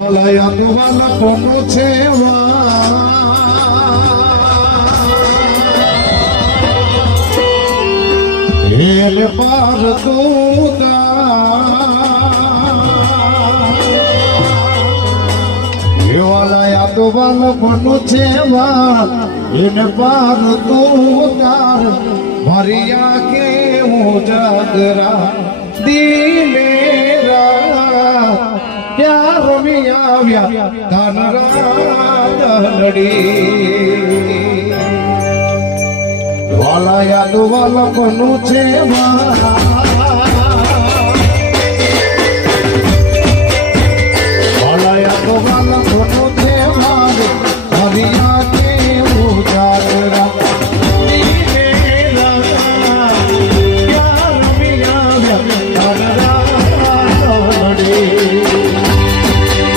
વાલા કોનો છે હેલ પાર વાલા યાદ વાલા કોનો છે એને પાર તુંદાર ભરિયા કે હું જાગરા દિલેરા પ્યાર મી આવ્યા ધન રાદડી વાલા યાદ વાલા કોનું છે